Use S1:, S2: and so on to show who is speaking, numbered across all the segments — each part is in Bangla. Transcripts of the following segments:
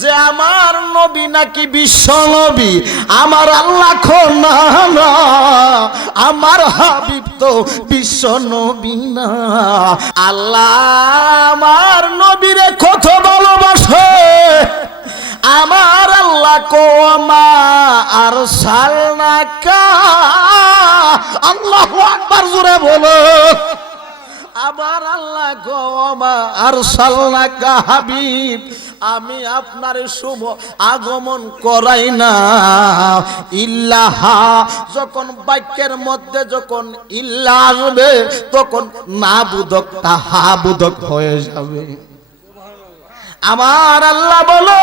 S1: যে আমার নবী নাকি বিশ্ব নবী, আমার আল্লাহ না না, আমার হাবিব তো বিশ্ব নবী না। আল্লাহ আমার নবীরে কত ভালোবাসে, আমার আল্লাহ কোমা আর সালনাকা আল্লাহু আকবার জোরে বলো। আবার আল্লাহ গোমা আর সাল্লাকা হাবিব। আমি আপনার শুভ আগমন করাই না। ইল্লাহা যখন বাক্যের মধ্যে যখন ইল্লা আসবে, তখন না বুধক, তাহা বুধক হয়ে যাবে। আমার আল্লাহ বলে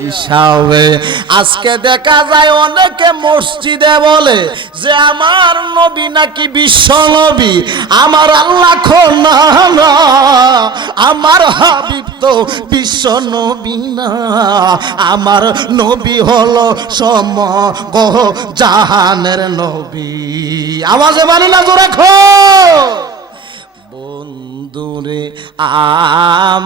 S1: হিসাবে আজকে দেখা যায় অনেকে মসজিদে বলে যে, আমার নবী নাকি বিশ্ব নবী? আমার আল্লাহ না। আমার হাবিব তো বিশ্ব নবী না। আমার নবী হলো সমগ জাহানের নবী। আওয়াজে বানি না জোরে খো বন্ধুরে আমার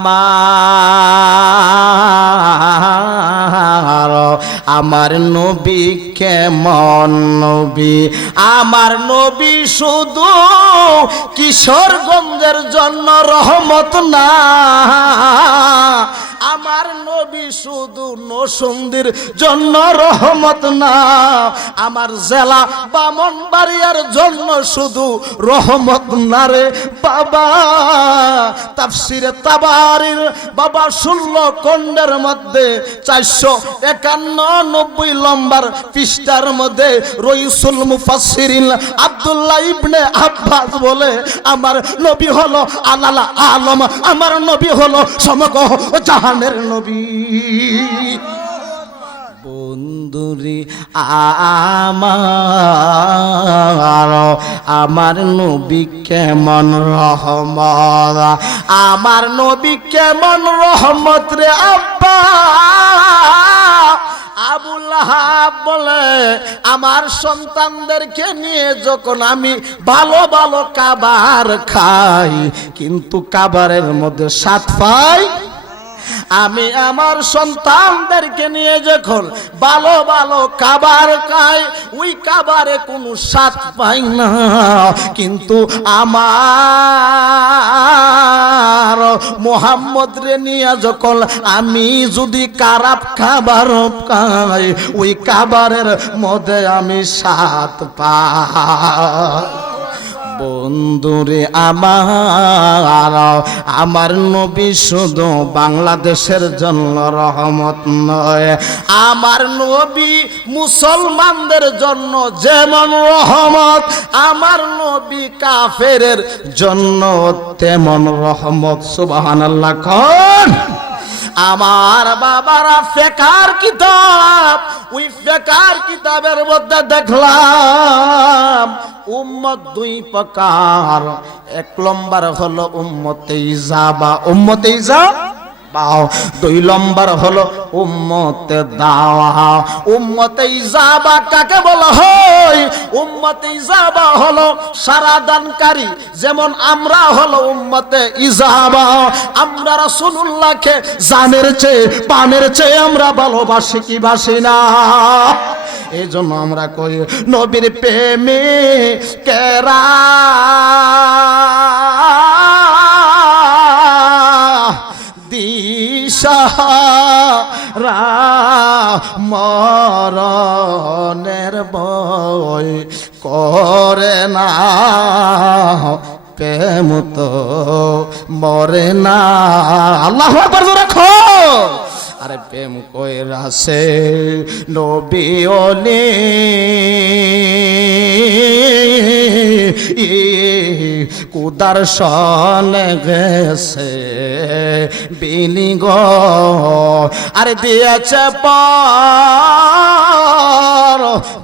S1: আমার নবী কেমন নবী? আমার নবী শুধু কিশোরগঞ্জের জন্য রহমত না, আমার নবী শুধু নসন্দির জন্য রহমত না, আমার জেলা বামনবাড়িয়ার জন্য শুধু রহমত না রে বাবা। তাফসিরে তাবারির বাবা ষোলো কন্ডের মধ্যে চারশো একান্ন নব্বই লম্বার পৃষ্ঠার মধ্যে রইসুল মুফাসসিরিন আব্দুল্লাহ ইবনে আব্বাস বলে, আমার নবী হলো আলালা আলম, আমার নবী হলো সমগ্র জাহানের নবী। বন্ধুরি, আমার আমার নবী কেমন রহমত? আমার নবী কেমন রহমত রে আব্বা? বলে, আমার সন্তানদেরকে নিয়ে যখন আমি ভালো ভালো কাবার খাই, কিন্তু কাবারের মধ্যে সাত পাই? আমি আমার সন্তানদেরকে নিয়ে যখন ভালো ভালো কাবার খাই, ওই কাবারে কোনো স্বাদ পাই না। কিন্তু আমার মোহাম্মদ রে নিয়ে যখন আমি যদি কারাপ খাবার খাই, ওই কাবারের মধ্যে আমি স্বাদ পাই। বন্ধুরে আমার আমার নবী শুধু বাংলাদেশের জন্য রহমত নয়, আমার নবী মুসলমানদের জন্য যেমন রহমত, আমার নবী কাফের জন্য তেমন রহমত সুবাহান আল্লাহ খন আমার বাবারা ফেকার কিতাব, ওই ফেকার কিতাবের মধ্যে দেখলাম, উম্মত দুই প্রকার। এক নম্বর হলো উম্মতে ইজাবা। উম্মতে ইজা বাও দুই নম্বর হলো উম্মতে দাওয়া। উম্মতে ইজাবা কাকে বলা হয়? উম্মতে ইজাবা হলো সারা দানকারী। যেমন আমরা হলো উম্মতে ইজাবা। আমরা রাসূলুল্লাহকে জানের চেয়ে, পানের চেয়ে আমরা ভালোবাসি কি বাসি না? এই জন্য আমরা কই, নবীর প্রেমে কেরা? মরণের বই করে না। প্রেম তো মরে না। আল্লাহ রাখো আরে প্রেম কইরা সে নবী ওলি কুদার সন গেছে বিলি গো আরে দিয়েছে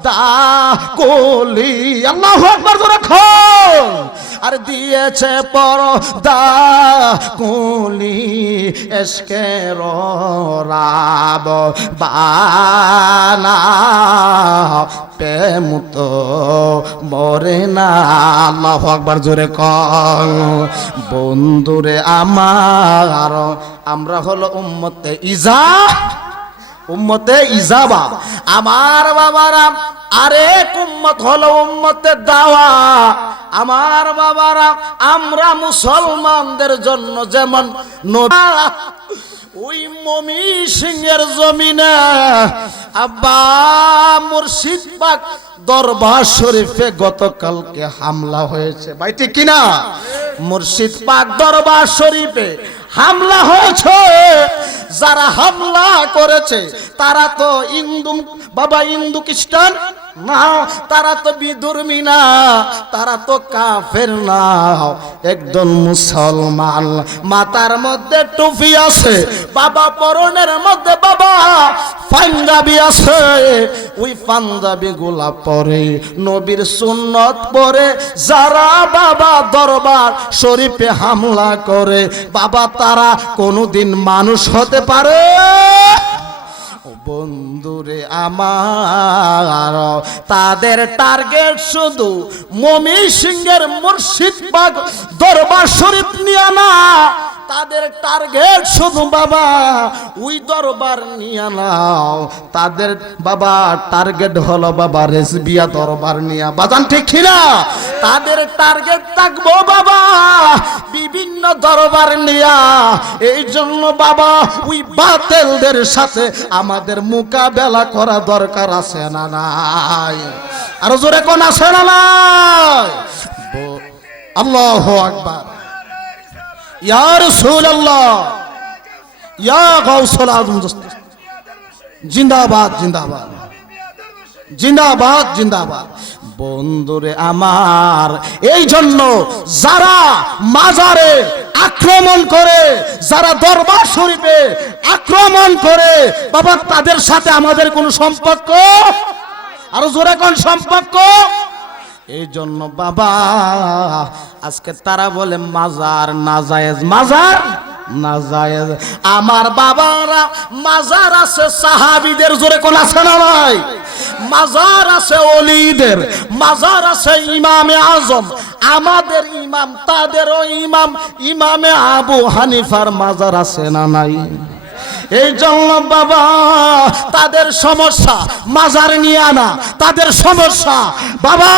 S1: দা কলি। আল্লাহ আকবার, জোরে রাখো দিয়েছে পর দা কুলি এসকের রাব বানা। মরে না। আল্লাহ আকবার জোরে কং বন্ধুরে আমার, আমরা হলো উম্মতে ইজা, উম্মতে ইজাবা। আমার বাবারা আরেক উম্মত হলো উম্মতে দাওয়া। আমার বাবারা, আমরা মুসলমানদের জন্য যেমন ওই মমি সিংহের জমিনে আব্বা দরবার শরীফে গতকালকে হামলা হয়েছে। ঠিক কিনা? মুর্শিদ পাক দরবার শরীফে হামলা হয়েছে। যারা হামলা করেছে, তারা তো ইন্দু, বাবা ইন্দু খ্রিস্টান তারা তো বিদুর্মী না, তারা তো কাফের না। একদম মুসলমান মাতার মধ্যে টুপি আছে, বাবা পরনের মধ্যে বাবা পাঞ্জাবি আছে। ওই পাঞ্জাবি গুলা পরে, নবীর সুন্নত পরে, যারা বাবা দরবার শরীফে হামলা করে, বাবা তারা কোনোদিন মানুষ হতে পারে? ও বন্ধুরে আমার। তাদের টার্গেট শুধু মমি সিংহের মুর্শিদ বাগ, দরবার শরীফ নিয়ে না তাদের টার্গেট শুধু বাবা, ওই দরবার নিয়ে নাও তাদের বাবা টার্গেট হলো বাবা রেসবিয়া দরবার নিয়ে। বাজান ঠিক না? তাদের টার্গেট থাকব বাবা, বিভিন্ন দরবার নিয়া। এই জন্য বাবা, ওই বাতেলদের সাথে আমাদের মোকাবেলা করা দরকার আছে না নাই? আরও জোরে কোন আছে না নাই? আল্লাহু আকবার। ইয়া রাসূলুল্লাহ। ইয়া গাউসুল আজম। জিন্দাবাদ জিন্দাবাদ। জিন্দাবাদ জিন্দাবাদ। বন্ধুরে আমার এই জন্য যারা মাজারে আক্রমণ করে, যারা দরবার শরীফে আক্রমণ করে, বাবা, তাদের সাথে আমাদের কোনো সম্পর্ক? আরও জোরে কোন সম্পর্ক? এই জন্য বাবা, আজকে তারা বলে, মাজার না জায়েজ, মাজার না জায়েজ। আমার বাবারা মাজার আছে, সাহাবিদের জোরে কোন আছে না ভাই মাজার আছে অলিদের, মাজার আছে ইমামে আজম। আমাদের ইমাম, তাদেরও ইমাম, ইমামে আবু হানিফার মাজার আছে না নাই? এই জন্য বাবা, তাদের সমস্যা মাজার নিয়ে আনা, তাদের সমস্যা। বাবা,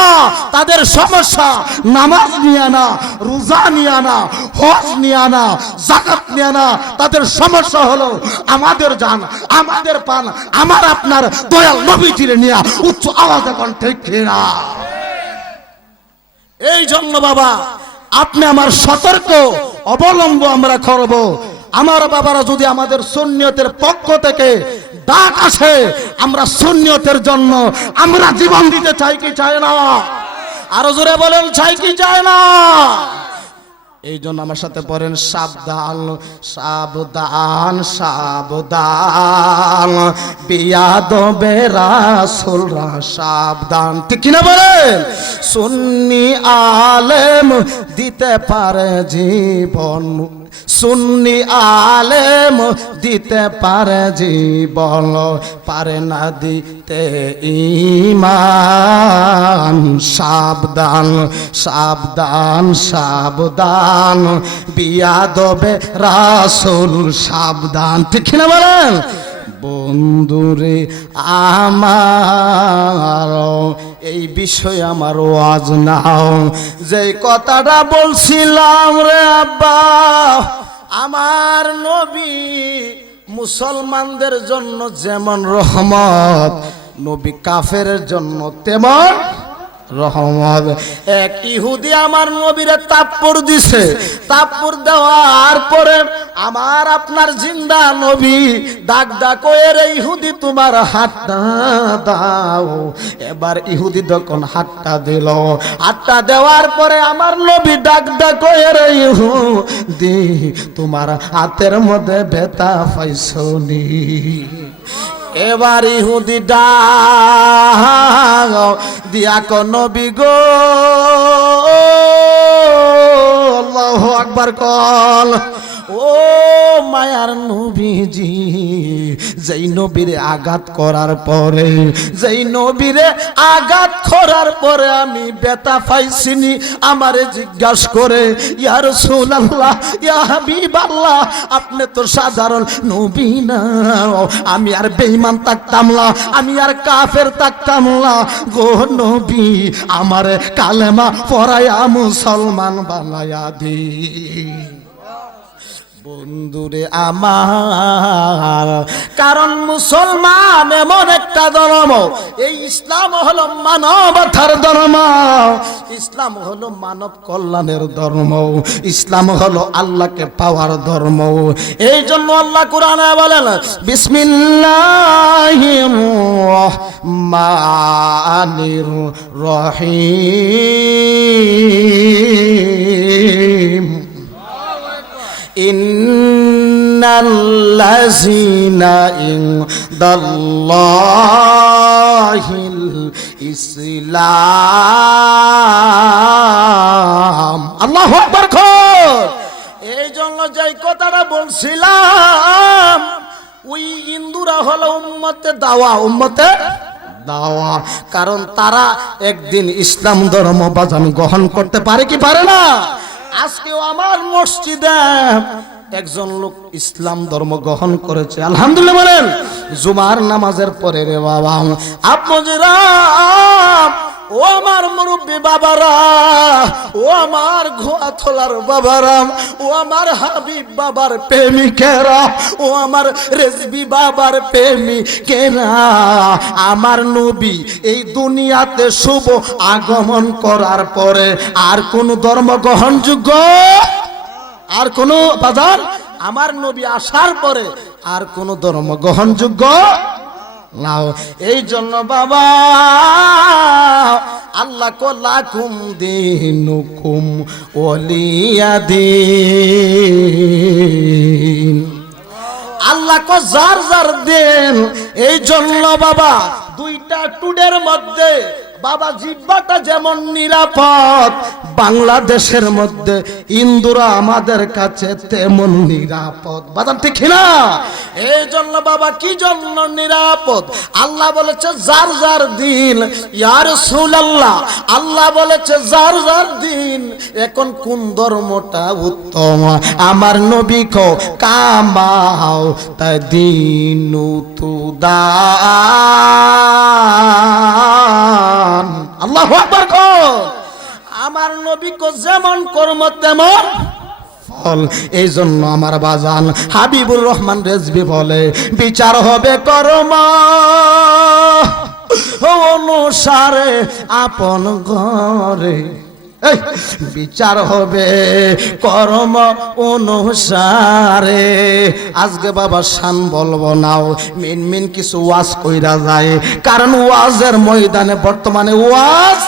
S1: তাদের সমস্যা নামাজ নিয়ে আনা, রোজা নিয়ে আনা, হজ নিয়ে আনা, জাকাত নিয়ে আনা। তাদের সমস্যা হলো আমাদের জান, আমাদের পান, আমার আপনার দয়াল নবীজির নিয়ে উচ্চ আওয়াজ এখন ঠিক না এই জন্য বাবা, আপনি আমার সতর্ক অবলম্ব আমরা করব। আমার বাবারা যদি আমাদের সুন্নিয়তের পক্ষ থেকে ডাক আসে, আমরা সুন্নিয়তের জন্য, আমরা জীবন দিতে চাই কি চাই না? আরও জোরে বলেন, চাই কি চাই না? এই জন্য আমার সাথে পড়েন সাবধান সাবধান সাবধান। বিয়া দবে রাসুলরা সাবধান। ঠিক কিনা বলেন? সুন্নি আলেম দিতে পারে জীবন। সুন্নি আলেম দিতে পারে জীবন, পারে না দিতে ইমান। সাবধান সাবধান সাবধান। বিয়া দবে রাসুল সাবধান। ঠিক না বলেন? বন্ধুরে, আমার এই বিষয়ে আমার আজ নাও। যে কথাটা বলছিলাম রে আব্বা, আমার নবী মুসলমানদের জন্য যেমন রহমত, নবী কাফের জন্য তেমন রহমত। এক ইহুদি আমার নবীরে তাপ্পর দিছে। তাপ্পর দেওয়ার পরে আমার আপনার জিন্দা নবী ডাক ডাক, এর ইহুদি, তোমার হাতটা দাও। এবার ইহুদি যখন হাতটা দিল। হাতটা দেওয়ার পরে আমার নবী ডাক ডাক, এর ইহুদি, তোমার হাতের মধ্যে বেতা পাইছনি। এবার ইহুদি ডাক দিয়া কোন বিগো আল্লাহ আকবার কল। ও মায়ার নবীজি, যেই নবীরে আঘাত করার পরে, যেই নবীরে আঘাত করার পরে আমি বেতা পাইছিনি, আমারে জিজ্ঞাসা করে, ইয়া রাসূলুল্লাহ, ইয়া হাবিবাল্লাহ, আপনি তো সাধারণ নবী না, আমি আর বেঈমান থাকতাম না, আমি আর কাফের থাকতাম না, গো নবী, আমারে কালেমা পড়ায়া মুসলমান বানায়া দি বন্ধুরে আমার, কারণ মুসলমান এমন একটা ধর্ম। এই ইসলাম হলো মানবতার ধর্ম। ইসলাম হলো মানব কল্যাণের ধর্ম। ইসলাম হলো আল্লাহকে পাওয়ার ধর্ম। এই জন্য আল্লাহ কোরআনে বলেন বিসমিল্লাহির রহমানির রহিম। إن الذين عند الله الإسلام আল্লাহু আকবার খোর এই জন্য যেই কথাটা বলছিলাম ওই ইন্দুরা হলো উম্মতে দাওয়া উম্মতে দাওয়া কারণ তারা একদিন ইসলাম ধর্ম বাজান গ্রহণ করতে পারে কি পারে না আজকেও আমার মসজিদে একজন লোক ইসলাম ধর্ম গ্রহণ করেছে। আলহামদুলিল্লাহ বলেন, জুমার নামাজের পরে রে বাবা। আপনারা ও আমার মুরব্বী বাবারা, ও আমার ঘোয়া থলার বাবারা, ও আমার হাবিব বাবার প্রেমিকেরা, ও আমার রেজবি বাবার প্রেমিকেরা, আমার নবী এই দুনিয়াতে শুভ আগমন করার পরে আর কোন ধর্ম গ্রহণযোগ্য? আর কোন বাজার? আমার নবী আসার পরে আর কোন ধর্ম গ্রহণযোগ্য? নাও। এই জন্য বাবা, আল্লাহ কলাকুম দিনুকুম ওলিয়া দিন। আল্লাহ কো যার যার দেন। এই জন্য বাবা, দুইটা টুডের মধ্যে বাবা, জিব্বাটা যেমন নিরাপদ, বাংলাদেশের মধ্যে ইন্দুরা আমাদের কাছে তেমন নিরাপদ। বাজার ঠিক না এই জন্য বাবা, কি জন্য নিরাপদ? আল্লাহ বলেছে, যার যার দিন ইয়ার আল্লাহ আল্লাহ বলেছে, যার যার দিন, এখন কোন ধর্মটা উত্তম? আমার নবী কো, কামাও, তাই দিন তুদান আল্লাহ আমার নবী যেমন কর্ম তেমন ফল। এই জন্য আমার বাজান হাবিবুর রহমান রেজবি বলে বিচার হবে কর্ম। অনুসারে আপন ঘরে। বিচার হবে কর্ম অনুসারে। আজকে বাবা শান বলব নাও মিন মিন কিছু ওয়াজ কইরা যায়। কারণ ওয়াজের ময়দানে বর্তমানে ওয়াজ